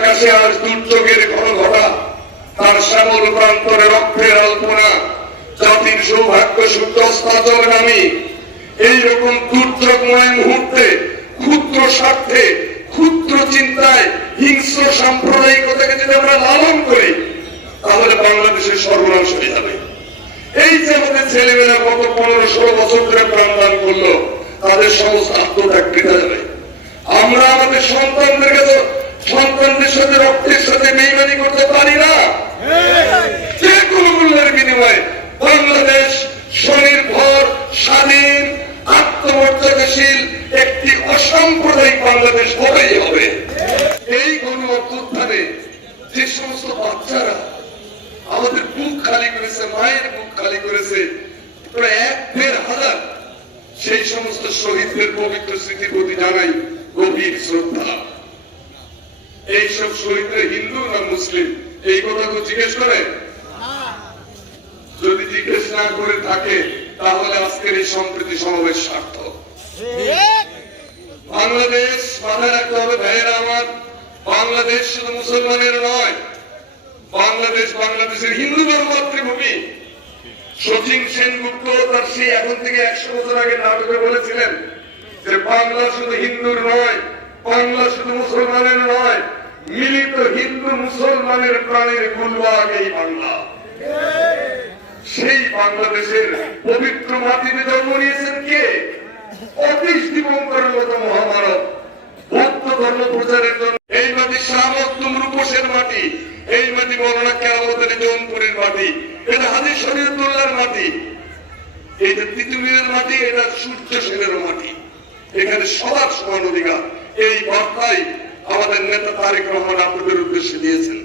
আকাশে আজ দুর্যোগের ঘন ঘটা তার শ্যামল প্রান্তরে রক্তের আলপনা, জাতির সৌভাগ্য সূত্র অস্তাচলগামী এইরকম দুর্যোগময় মুহূর্তে, ক্ষুদ্র স্বার্থে, ক্ষুদ্র চিন্তায়, হিংস্র সাম্প্রদায়িকতাকে যদি আমরা লালন করি, তাহলে বাংলাদেশের সর্বনাশ হয়ে যাবে। এই যে আমাদের ছেলেমেয়েরা গত পনেরো ষোলো বছর ধরে প্রাণদান করল, তাদের সমস্ত আত্মত্যাগ কেটে যাবে। আমরা আমাদের সন্তানদের কাছে সন্তানদের সাথে, রক্তের সাথে বেইমানি করতে পারি না। যে কোনো মূল্যের বিনিময়ে বাংলাদেশ স্বনির্ভর, স্বাধীন, আত্মমর্যাদাশীল একটি অসাম্প্রদায়িক বাংলাদেশ হবেই হবে। এই গণ অভ্যুত্থানে যে সমস্ত বাচ্চারা আমাদের বুক খালি করেছে, মায়ের বুক খালি করেছে প্রায় এক দেড় হাজার, সেই সমস্ত শহীদদের পবিত্র স্মৃতির প্রতি জানাই গভীর শ্রদ্ধা। এইসব শহীদরা হিন্দু না মুসলিম? এই কথা তো জিজ্ঞেস করে? যদি জিজ্ঞেস না করে থাকে, তাহলে আজকের এই সম্প্রীতি সমাবেশ সার্থক। বাংলাদেশ মাথায় রাখতে হবে, ভাইয়েরা আমার, বাংলাদেশ শুধু মুসলমানের নয়, বাংলাদেশ বাংলাদেশের হিন্দু মাতৃভূমি। শচীন সেনগুপ্ত তার সেই এখন থেকে একশো বছর আগে নাটকে বলেছিলেন যে বাংলা শুধু হিন্দুর নয়, বাংলা শুধু মুসলমানের নয়। মিলিত হিন্দু মুসলমানের প্রাণের গুলবাগ এই বাংলা। সেই বাংলাদেশের পবিত্র মাটিতে জন্ম নিয়েছেন কে? মতো মহামানব। বৌদ্ধ ধর্ম প্রচারের জন্য মাটি মাটি। এই মাটি এটা মাটি। এখানে সবার সমান অধিকার। এই বার্তাই আমাদের নেতা তারেক রহমান আপনাদের উদ্দেশ্যে দিয়েছেন।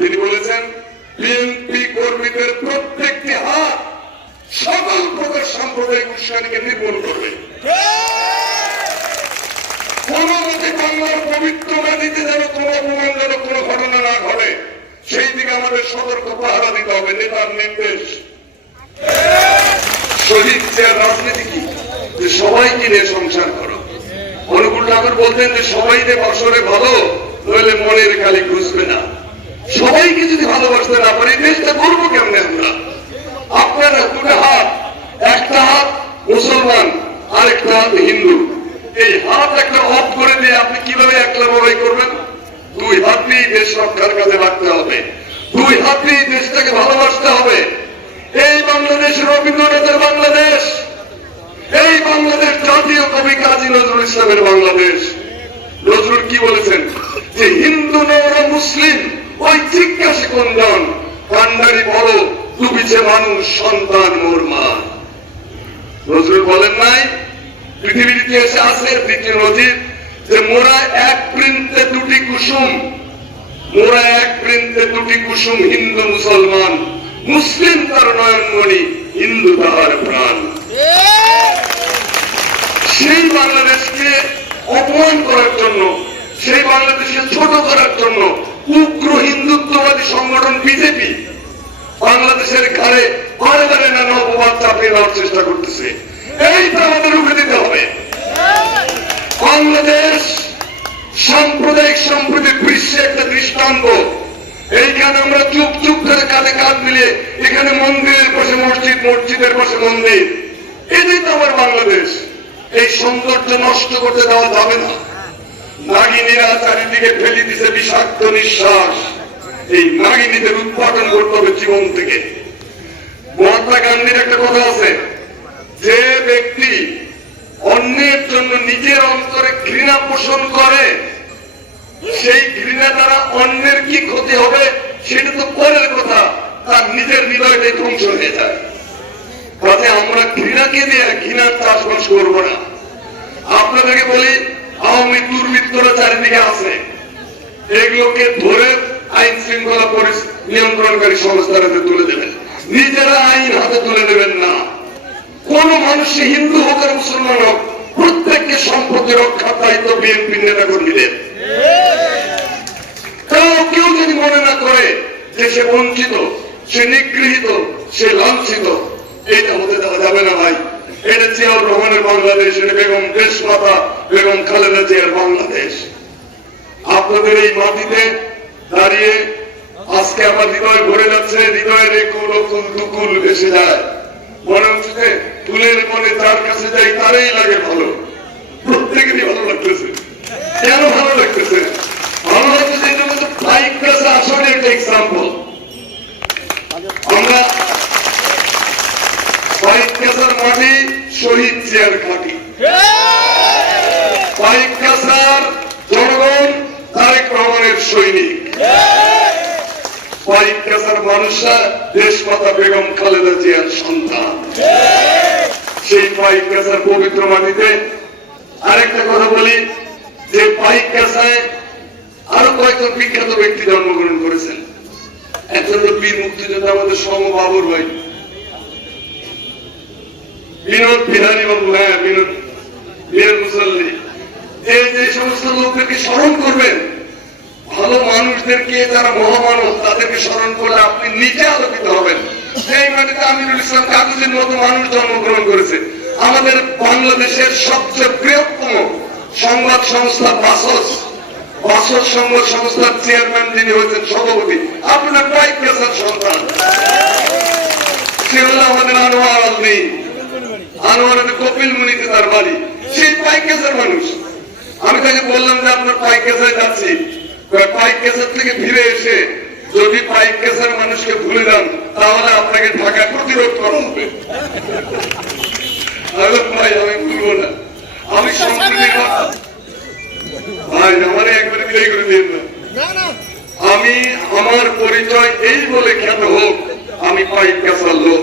তিনি বলেছেন, বিএনপি কর্মীদের প্রত্যেকটি হাত সকল প্রকার সাম্প্রদায়িক উস্কানিকে নির্মূল করবে। কোন মতে বাংলার পবিত্র মাটিতে যেন কোনো অপমানজনক কোনো ঘটনা না ঘটে, সেই দিকে আমাদের সতর্ক পাহারা দিতে হবে, নেতার নির্দেশ। শহীদ চেয়ার রাজনীতি কি? যে সবাইকে নিয়ে সংসার করো? অনুকূল ঠাকুর বলতেন যে সবাই যে বছরে ভালো, নইলে মনের খালি খুঁজবে না। সবাইকে যদি ভালোবাসতে না পারি দেশটা করব কেমনে আমরা? আপনারা দুটো হাত, একটা হাত মুসলমান, আরেকটা হাত হিন্দু। এই হাত একটা অফ করে দিয়ে আপনি কীভাবে একলা লড়াই করবেন? দুই হাত নিয়ে দেশ রক্ষার কাজে রাখতে হবে। দুই হাত নিয়ে দেশটাকে ভালোবাসতে হবে। এই বাংলাদেশ রবীন্দ্রনাথের বাংলাদেশ। এই বাংলাদেশ জাতীয় কবি কাজী নজরুল ইসলামের বাংলাদেশ। নজরুল কি বলেছেন? যে হিন্দু নৌরা মুসলিম। ওই জিজ্ঞাসা কোনজন কান্ডারি বড় ডুবিছে মানুষ, সন্তান মোর মা। নজরুল বলেন নাই, পৃথিবীর ইতিহাসে আছে দ্বিতীয় নজির, যে মোরা এক বৃন্তে দুটি কুসুম। মোরা এক বৃন্তে দুটি কুসুম, হিন্দু মুসলমান। মুসলিম তার নয়নমণি, হিন্দু তাহার প্রাণ। সেই বাংলাদেশকে অপমান করার জন্য, সেই বাংলাদেশকে ছোট করার জন্য উগ্র হিন্দুত্ববাদী সংগঠন বিজেপি বাংলাদেশের ঘাড়ে বারে বারে নানা অপবাদ চাপিয়ে দেওয়ার চেষ্টা করতেছে। এইটা আমাদের রুখে দিতে হবে। বাংলাদেশ সাম্প্রদায়িক সম্প্রীতির বিশ্বে একটা দৃষ্টান্ত। এইখানে আমরা চুপ চুপ করে কাঁধে কাঁধ মিলিয়ে এখানে মন্দিরের পাশে মসজিদ, মসজিদের পাশে মন্দির। এটাই তো আমার বাংলাদেশ। এই সৌন্দর্য নষ্ট করতে দেওয়া যাবে না। নাগিনীরা চারিদিকে ফেলে দিছে বিষাক্ত নিঃশ্বাস। এই নাগিনীদের উৎপাদন করতে হবে জীবন থেকে। মহাত্মা গান্ধীর একটা কথা আছে, যে ব্যক্তি অন্যের জন্য নিজের অন্তরে ঘৃণা পোষণ করে, সেই ঘৃণা দ্বারা অন্যের কি ক্ষতি হবে, সেটা তো পরের কথা। তার নিজের হৃদয়টাই ধ্বংস হয়ে যায়। কাজে আমরা ঘৃণাকে দিয়ে ঘৃণার চাষবাস করব না। আপনাদেরকে বলি, আওয়ামী দুর্বৃত্তরা চারিদিকে আছে। এগুলোকে ধরে আইন শৃঙ্খলা নিয়ন্ত্রণকারী সংস্থার হাতে তুলে দেবেন। নিজেরা আইন হাতে তুলে নেবেন না। কোন মানুষ হিন্দু হোক আর মুসলমান হোক, প্রত্যেককে সম্পত্তি রক্ষার দায়িত্ব বিএনপি নেতা কর্মীদের কেউ কেউ যদি মনে না করে যে সে বঞ্চিত, সে নিগৃহীত, সে লাঞ্ছিত এটা হতে দেওয়া যাবে না ভাই। এটা জিয়াউর রহমানের বাংলাদেশ, এটা বেগম দেশমাতা বেগম খালেদা জিয়ার বাংলাদেশ। আপনাদের এই মাটিতে দাঁড়িয়ে আজকে আমার হৃদয় ভরে যাচ্ছে, হৃদয়ের একুল অকুল দুকুল ভেসে যায়। মনে হচ্ছে যে ফুলের মনে যার কাছে যাই তারই লাগে ভালো। প্রত্যেকেরই ভালো লাগতেছে। কেন ভালো লাগতেছে? ভালো লাগতেছে এটা কাছে আসলে একটা এক্সাম্পল আমরা বাইক কাছার মাটি শহীদ চেয়ার খাটি বাইক কাছার জনগণ, তারেক রহমানের সৈনিক। বাইক কাছার মানুষরা দেশমাতা বেগম খালেদা জিয়ার সন্তান। সেই বাইক কাছার পবিত্র মাটিতে আরেকটা কথা বলি, যে বাইক কাছায় আরও কয়েকজন বিখ্যাত ব্যক্তি জন্মগ্রহণ করেছেন। একজন বীর মুক্তিযোদ্ধা আমাদের সম বাবুর ভাই। বিনোদ বিহারী বাবু হ্যাঁ বিনোদ বিহার মুসল্লি। এই যে সমস্ত লোকদেরকে স্মরণ করবেন, ভালো মানুষদেরকে, যারা মহামানব, তাদেরকে স্মরণ করলে আপনি নিজে আলোকিত হবেন। এই মাটিতে আমিরুল ইসলাম কাগজের মতো মানুষ জন্মগ্রহণ করেছে। আমাদের বাংলাদেশের সবচেয়ে বৃহত্তম সংবাদ সংস্থা বাসস বাসস সংবাদ সংস্থার চেয়ারম্যান যিনি হয়েছেন সভাপতি, আপনার বাইক পেশার সন্তান। সে হলো আমাদের আনোয়ার আলমী। কপিল মুনিতে তার বাড়ি। সেই মানুষ? আমি তাকে বললাম যে আপনার যাচ্ছি। থেকে ফিরে এসে যদি মানুষকে ভুলে যান তাহলে আপনাকে ঢাকা প্রতিরোধ করা হবে। ভাই আমি ভুলবো না। আমি সম্প্রীতির ভাই আমার একবারে বিদায় করে দিন না। আমি আমার পরিচয় এই বলে খ্যাত হোক আমি পাইক কেসার লোক।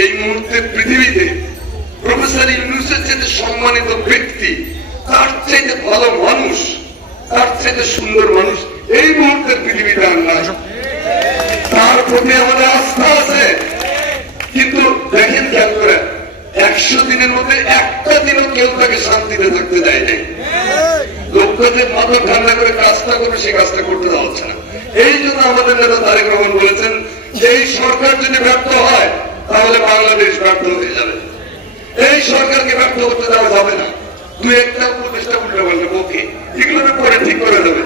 এই মুহূর্তে পৃথিবীতে প্রফেসর ইউনুসের চেয়ে সম্মানিত ব্যক্তি, তার চাইতে ভালো মানুষ, তার চাইতে সুন্দর মানুষ এই মুহূর্তের পৃথিবীতে আর নাই। তার প্রতি আমাদের আস্থা আছে। কিন্তু দেখেন খেয়াল করে, একশো দিনের মধ্যে একটা দিনও কেউ তাকে শান্তিতে থাকতে দেয় নাই। লোকদের মাথা ঠান্ডা করে কাজটা করবে, সে কাজটা করতে দেওয়া হচ্ছে না। এই জন্য আমাদের নেতা তারেক রহমান বলেছেন যে এই সরকার যদি ব্যর্থ হয় তাহলে বাংলাদেশ ব্যর্থ হয়ে যাবে। এই সরকারকে ব্যর্থ করতে দেওয়া যাবে না। দু একটা উপদেষ্টা উল্টো বললে ওকে এগুলো পরে ঠিক করে দেবে।